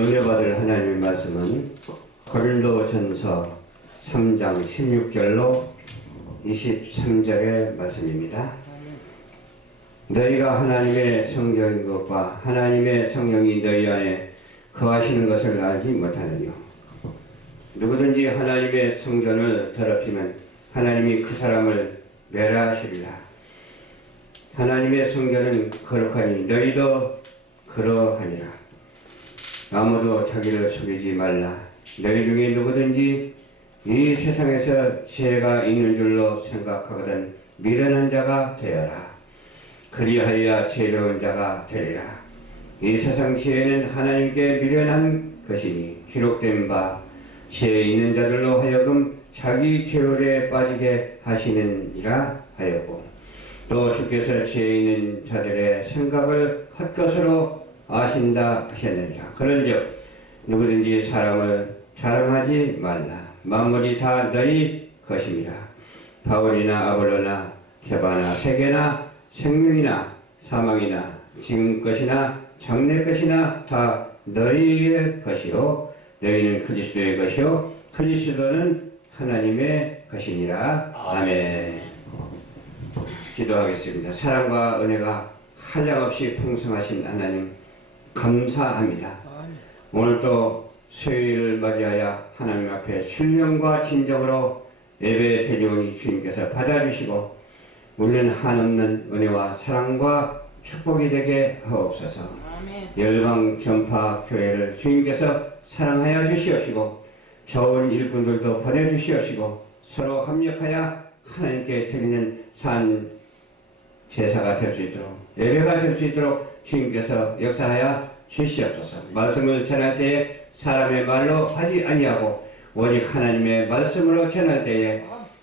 은혜 받을 하나님의 말씀은 고린도전서 3장 16절로 23절의 말씀입니다. 너희가 하나님의 성령인 것과 하나님의 성령이 너희 안에 거하시는 것을 알지 못하느뇨. 누구든지 하나님의 성전을 더럽히면 하나님이 그 사람을 멸하시리라. 하나님의 성전은 거룩하니 너희도 그러하니라. 아무도 자기를 속이지 말라. 너희 중에 누구든지 이 세상에서 지혜가 있는 줄로 생각하거든 미련한 자가 되어라. 그리하여 지혜로운 자가 되리라. 이 세상 지혜는 하나님께 미련한 것이니 기록된 바 지혜 있는 자들로 하여금 자기 계율에 빠지게 하시느니라 하였고, 또 주께서 지혜 있는 자들의 생각을 헛것으로 아신다 하셨느니라. 그런즉 누구든지 사람을 자랑하지 말라. 만물이 다 너희 것이니라. 바울이나 아볼로나 게바나 세계나 생명이나 사망이나 지금 것이나 장래 것이나 다 너희의 것이요 너희는 그리스도의 것이요 그리스도는 하나님의 것이니라. 아멘. 기도하겠습니다. 사랑과 은혜가 한량없이 풍성하신 하나님 감사합니다. 오늘 또 수요일을 맞이하여 하나님 앞에 신령과 진정으로 예배 드리오니 주님께서 받아주시고 우리는 한없는 은혜와 사랑과 축복이 되게 하옵소서. 열방 전파 교회를 주님께서 사랑하여 주시옵시고 좋은 일꾼들도 보내주시옵시고 서로 합력하여 하나님께 드리는 산 제사가 될 수 있도록 예배가 될 수 있도록 주님께서 역사하여 주시옵소서. 말씀을 전할 때에 사람의 말로 하지 아니하고 오직 하나님의 말씀으로 전할 때에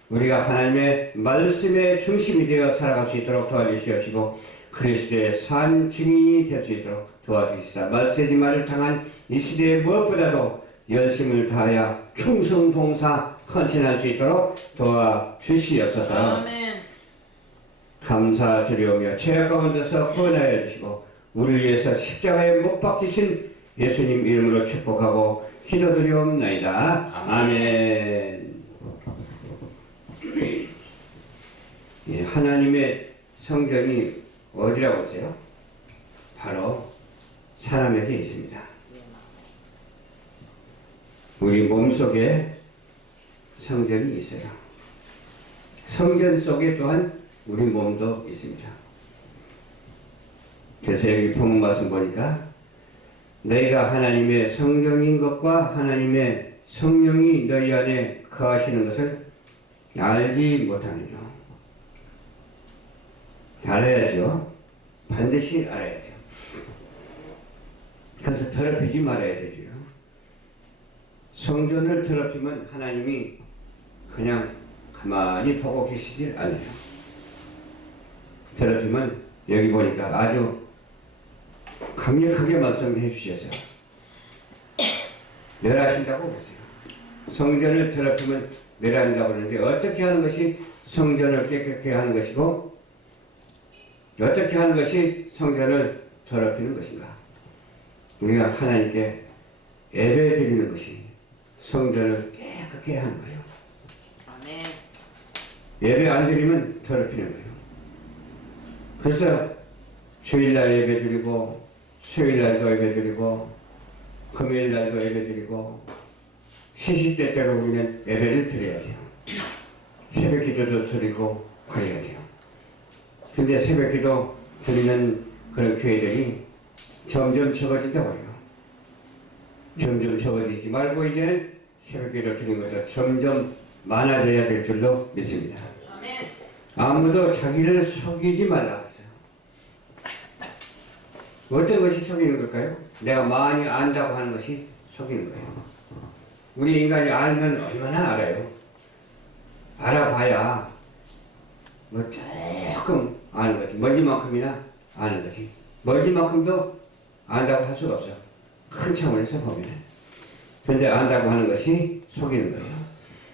우리가 하나님의 말씀의 중심이 되어 살아갈 수 있도록 도와주시옵시고 그리스도의 산 증인이 될 수 있도록 도와주시사 말세지마를 당한 이 시대에 무엇보다도 열심을 다하여 충성 봉사 헌신할 수 있도록 도와주시옵소서. 아멘. 감사드리오며 죄악 가운데서 구원하여 주시고 우리를 위해서 십자가에 못 박히신 예수님 이름으로 축복하고 기도드리옵나이다. 아멘. 예, 하나님의 성전이 어디라고 하세요? 바로 사람에게 있습니다. 우리 몸속에 성전이 있어요. 성전 속에 또한 우리 몸도 있습니다. 그래서 여기 본문 말씀 보니까 너희가 하나님의 성령인 것과 하나님의 성령이 너희 안에 거하시는 것을 알지 못하느뇨. 알아야죠. 반드시 알아야 돼요. 그래서 더럽히지 말아야 되죠. 성전을 더럽히면 하나님이 그냥 가만히 보고 계시질 않아요. 더럽히면 여기 보니까 아주 강력하게 말씀해 주셔서 멸하신다고 그랬어요. 성전을 더럽히면 멸한다고 그러는데 어떻게 하는 것이 성전을 깨끗하게 하는 것이고 어떻게 하는 것이 성전을 더럽히는 것인가? 우리가 하나님께 예배 드리는 것이 성전을 깨끗하게 하는 거예요. 아멘. 예배 안 드리면 더럽히는 거예요. 그래서 주일날 예배 드리고 수요일날도 예배 드리고 금요일날도 예배 드리고 시시때때로 우리는 예배를 드려야 돼요. 새벽 기도도 드리고 그래야 돼요. 근데 새벽 기도 드리는 그런 교회들이 점점 적어진다고 해요. 점점 적어지지 말고 이제는 새벽 기도 드리는 것도 점점 많아져야 될 줄로 믿습니다. 아무도 자기를 속이지 말라 했어요. 어떤 것이 속이는 걸까요? 내가 많이 안다고 하는 것이 속이는 거예요. 우리 인간이 알면 얼마나 알아요? 알아봐야 뭐 조금 아는 거지. 멀지만큼이나 아는 거지. 멀지만큼도 안다고 할 수가 없어. 큰 차원에서 보면. 근데 안다고 하는 것이 속이는 거예요.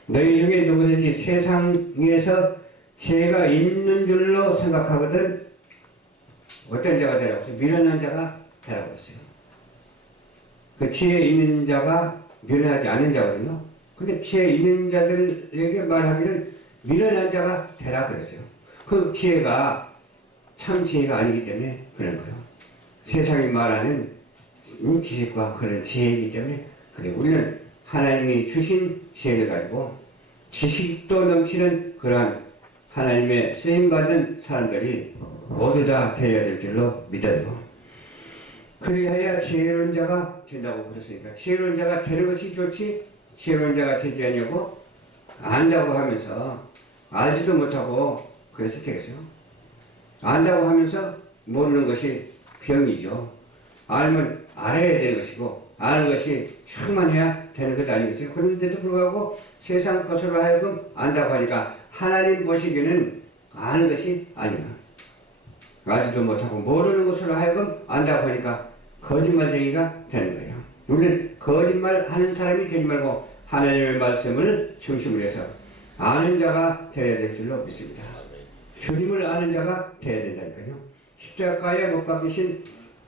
너희 중에 누구든지 세상에서 죄가 있는 줄로 생각하거든 어떤 자가 되라고 했어요? 미련한 자가 되라고 했어요. 그 지혜 있는 자가 미련하지 않은 자거든요. 근데 지혜 있는 자들에게 말하기는 미련한 자가 되라 그랬어요. 그 지혜가 참 지혜가 아니기 때문에 그런 거예요. 세상이 말하는 지식과 그런 지혜이기 때문에 그래. 우리는 하나님이 주신 지혜를 가지고 지식도 넘치는 그러한 하나님의 쓰임받는 사람들이 모두 다 되어야 될 줄로 믿어요. 그리하여 지혜로운 자가 된다고 그랬으니까 지혜로운 자가 되는 것이 좋지 지혜로운 자가 되지 않냐고 안다고 하면서 알지도 못하고 그래서 되겠어요. 안다고 하면서 모르는 것이 병이죠. 알면 알아야 되는 것이고 아는 것이 충만해야 되는 것 아니겠어요? 그런데도 불구하고 세상 것으로 하여금 안다고 하니까 하나님 보시기에는 아는 것이 아니야. 알지도 못하고 모르는 것으로 하여금 안다고 하니까 거짓말쟁이가 되는 거예요. 우리는 거짓말하는 사람이 되지 말고 하나님의 말씀을 중심으로 해서 아는 자가 되어야 될 줄로 믿습니다. 주님을 아는 자가 되어야 된다니까요. 십자가에 못 박히신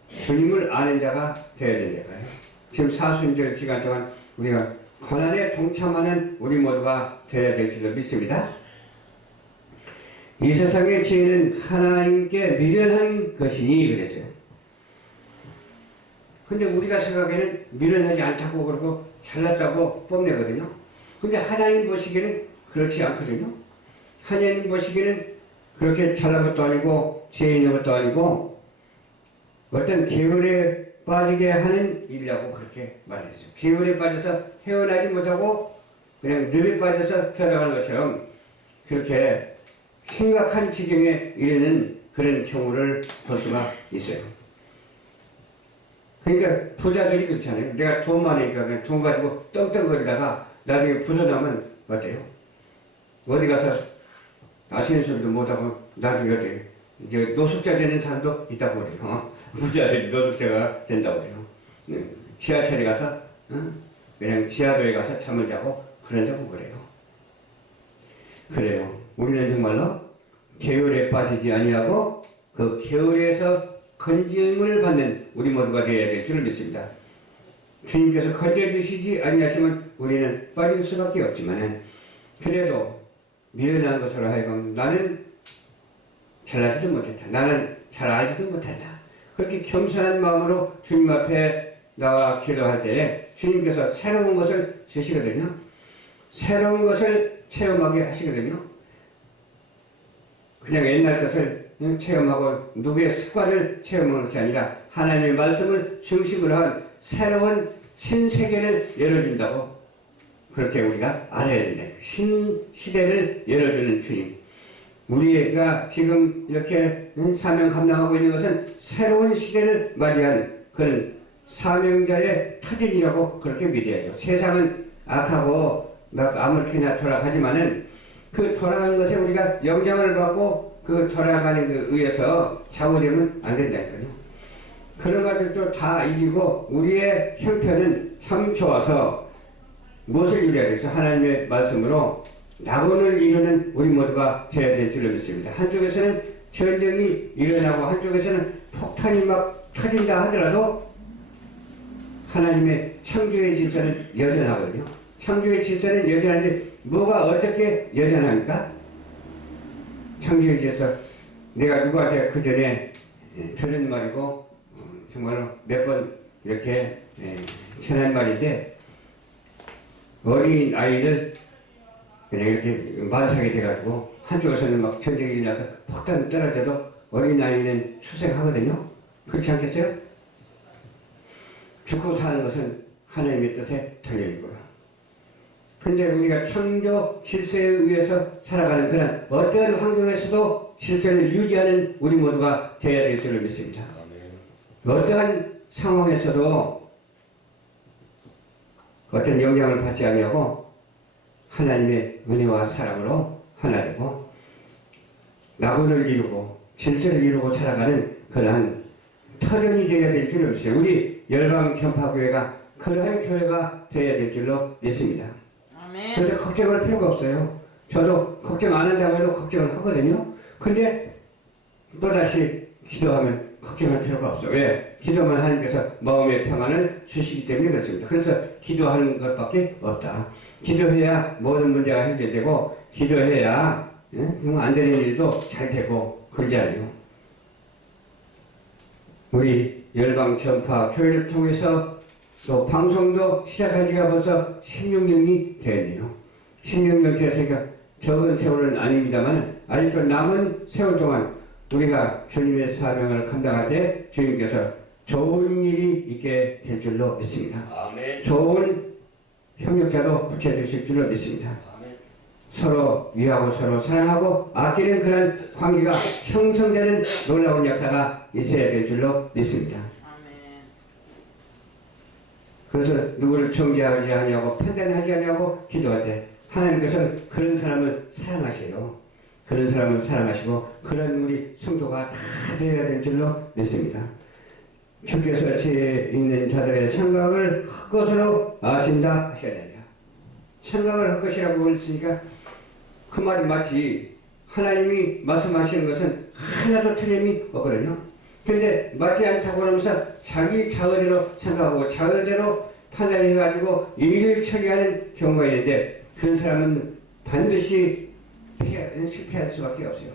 주님을 아는 자가 되어야 된다니까요. 지금 사순절 기간 동안 우리가 고난에 동참하는 우리 모두가 되어야 될 줄로 믿습니다. 이 세상의 지혜는 하나님께 미련한 것이니 그랬어요. 근데 우리가 생각에는 미련하지 않다고 그러고 잘났다고 뽐내거든요. 근데 하나님 보시기에는 그렇지 않거든요. 하나님 보시기에는 그렇게 잘난 것도 아니고 지혜 있는 것도 아니고 어떤 게으르에 빠지게 하는 일이라고 그렇게 말했어요. 게으르에 빠져서 헤어나지 못하고 그냥 늪에 빠져서 들어가는 것처럼 그렇게 심각한 지경에 이르는 그런 경우를 볼 수가 있어요. 그러니까 부자들이 그렇잖아요. 내가 돈 많으니까 그냥 돈 가지고 떵떵거리다가 나중에 부자 나면 어때요? 어디 가서 아시는 소리도 못하고 나중에 어때요? 이제 노숙자 되는 사람도 있다고 그래요. 부자들이 노숙자가 된다고 그래요. 지하철에 가서 그냥 지하도에 가서 잠을 자고 그런다고 그래요. 그래요. 우리는 정말로 계율에 빠지지 아니하고 그 계율에서 건짐을 받는 우리 모두가 되어야 될 줄 믿습니다. 주님께서 건져주시지 아니하시면 우리는 빠질 수밖에 없지만 그래도 미련한 것으로 하여금 나는 잘나지도 못했다. 나는 잘 알지도 못한다. 그렇게 겸손한 마음으로 주님 앞에 나와 기도할 때에 주님께서 새로운 것을 주시거든요. 새로운 것을 체험하게 하시거든요. 그냥 옛날 것을 체험하고 누구의 습관을 체험하는 것이 아니라 하나님의 말씀을 중심으로 한 새로운 신세계를 열어준다고 그렇게 우리가 알아야 된다. 신시대를 열어주는 주님. 우리가 지금 이렇게 사명 감당하고 있는 것은 새로운 시대를 맞이한 그런 사명자의 터진이라고 그렇게 믿어야죠. 세상은 악하고 막 아무렇게나 돌아가지만은 그 돌아가는 것에 우리가 영향을 받고 그 돌아가는 그 의해서 좌우되면 안 된다니까요. 그런 것들도 다 이기고 우리의 형편은 참 좋아서 무엇을 이루어야 돼서 하나님의 말씀으로 낙원을 이루는 우리 모두가 되어야 될 줄로 믿습니다. 한쪽에서는 전쟁이 일어나고 한쪽에서는 폭탄이 막 터진다 하더라도 하나님의 창조의 질서는 여전하거든요. 창조의 질서는 여전한데 뭐가 어떻게 여전합니까? 창조의 질서 내가 누구한테 그 전에 들은 말이고 정말로 몇 번 이렇게 전한 말인데 어린 아이를 그냥 이렇게 만삭이 돼가지고 한쪽에서는 막 전쟁이 일어나서 폭탄 떨어져도 어린 아이는 수생하거든요. 그렇지 않겠어요? 죽고 사는 것은 하나님의 뜻에 달려있고요. 그런데 우리가 창조 질서에 의해서 살아가는 그런 어떤 환경에서도 질서를 유지하는 우리 모두가 되어야 될 줄을 믿습니다. 어떠한 상황에서도 어떤 영향을 받지 아니하고 하나님의 은혜와 사랑으로 하나 되고 낙원을 이루고 질서를 이루고 살아가는 그러한 터전이 되어야 될 줄을 믿습니다. 우리 열방전파교회가 그러한 교회가 되어야 될 줄로 믿습니다. 아멘. 그래서 걱정할 필요가 없어요. 저도 걱정 안 한다고 해도 걱정을 하거든요. 근데 또다시 기도하면 걱정할 필요가 없어. 왜? 기도만 하나님께서 마음의 평안을 주시기 때문에 그렇습니다. 그래서 기도하는 것밖에 없다. 기도해야 모든 문제가 해결되고 기도해야 안 되는 일도 잘 되고 그러잖아요. 우리 열방 전파 교회를 통해서 또 방송도 시작한 지가 벌써 16년이 되네요. 16년 됐으니까 적은 세월은 아닙니다만 아직도 남은 세월 동안 우리가 주님의 사명을 감당할 때 주님께서 좋은 일이 있게 될 줄로 믿습니다. 아멘. 좋은 협력자도 붙여주실 줄로 믿습니다. 아멘. 서로 위하고 서로 사랑하고 아끼는 그런 관계가 형성되는 놀라운 역사가 있어야 될 줄로 믿습니다. 그래서 누구를 정죄하지 않냐고 판단하지 않냐고 기도할 때 하나님께서는 그런 사람을 사랑하세요. 그런 사람을 사랑하시고 그런 우리 성도가 다 되어야 될 줄로 믿습니다. 주께서 지혜 있는 자들의 생각을 헛것으로 아신다 하셨느냐. 생각을 헛것이라고 했으니까 그 말이 마치 하나님이 말씀하시는 것은 하나도 틀림이 없거든요. 그런데 맞지 않다고 하면서 자기 자의대로 생각하고 자의대로 판단해가지고 일을 처리하는 경우가 있는데 그런 사람은 반드시 실패할 수밖에 없어요.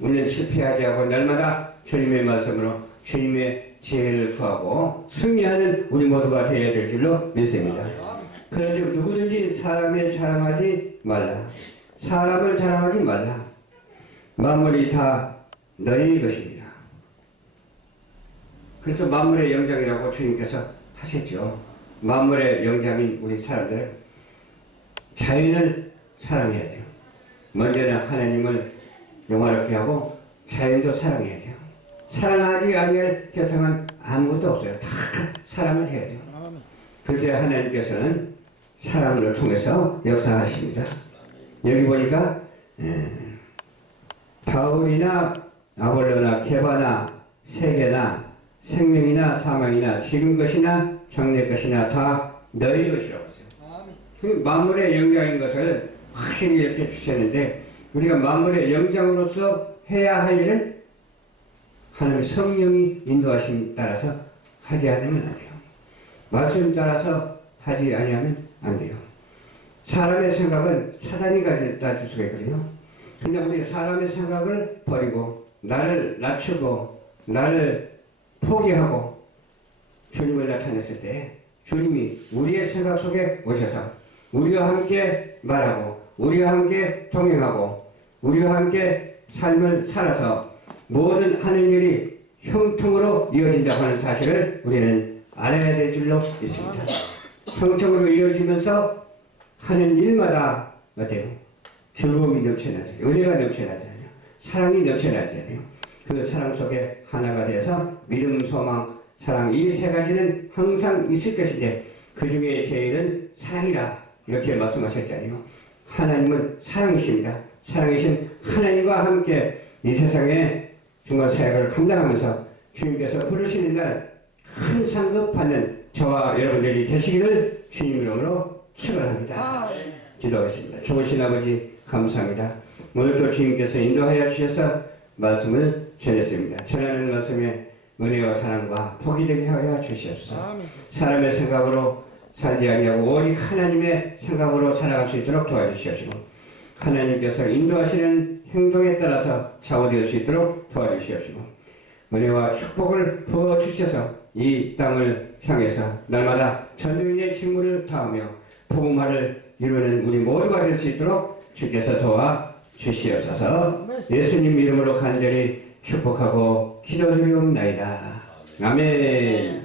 우리는 실패하지 않고 날마다 주님의 말씀으로 주님의 지혜를 구하고 승리하는 우리 모두가 되어야 될 줄로 믿습니다. 그래서 누구든지 사람을 자랑하지 말라. 사람을 자랑하지 말라. 만물이 다 너희 것입니다. 그래서 만물의 영장이라고 주님께서 하셨죠. 만물의 영장인 우리 사람들은 자연을 사랑해야 돼요. 먼저는 하나님을 영화롭게 하고 자연도 사랑해야 돼요. 사랑하지 아니할 대상은 아무것도 없어요. 다 사랑을 해야 돼요. 그때 하나님께서는 사랑을 통해서 역사하십니다. 여기 보니까 바울이나 아볼로나 게바나 세계나 생명이나 사망이나 지금 것이나 장래 것이나 다 너희 것이라고 했어요. 그 만물의 영장인 것을 확실히 이렇게 주셨는데 우리가 만물의 영장으로서 해야 할 일은 하나님의 성령이 인도하심 따라서 하지 않으면 안 돼요. 말씀 따라서 하지 아니하면 안 돼요. 사람의 생각은 사단이 가져다 줄 수가 있거든요. 근데 우리 사람의 생각을 버리고 나를 낮추고 나를 포기하고 주님을 나타냈을 때 주님이 우리의 생각 속에 오셔서 우리와 함께 말하고 우리와 함께 동행하고 우리와 함께 삶을 살아서 모든 하는 일이 형통으로 이어진다고 하는 사실을 우리는 알아야 될 줄로 있습니다. 형통으로 이어지면서 하는 일마다 어때요? 즐거움이 넘쳐나죠. 은혜가 넘쳐나잖아요. 사랑이 넘쳐나잖아요. 그 사랑 속에 하나가 돼서 믿음, 소망, 사랑 이 세 가지는 항상 있을 것인데 그 중에 제일은 사랑이라 이렇게 말씀하셨잖아요. 하나님은 사랑이십니다. 사랑이신 하나님과 함께 이 세상에 정말 사역을 감당하면서 주님께서 부르시는 날 큰 상급 받는 저와 여러분들이 되시기를 주님 이름으로 축원합니다. 기도하겠습니다. 좋으신 아버지 감사합니다. 오늘도 주님께서 인도하여 주셔서 말씀을 전했습니다. 전하는 말씀에 은혜와 사랑과 복이 되게 하여 주시옵소서. 사람의 생각으로 살지 아니하고 오직 하나님의 생각으로 살아갈 수 있도록 도와주시옵시고 하나님께서 인도하시는 행동에 따라서 좌우되어 수 있도록 도와주시옵시고 은혜와 축복을 부어주셔서 이 땅을 향해서 날마다 전도인의 직무를 다하며 복음화를 이루는 우리 모두가 될 수 있도록 주께서 도와 주시옵소서. 예수님 이름으로 간절히 축복하고 기도드리옵나이다. 아멘.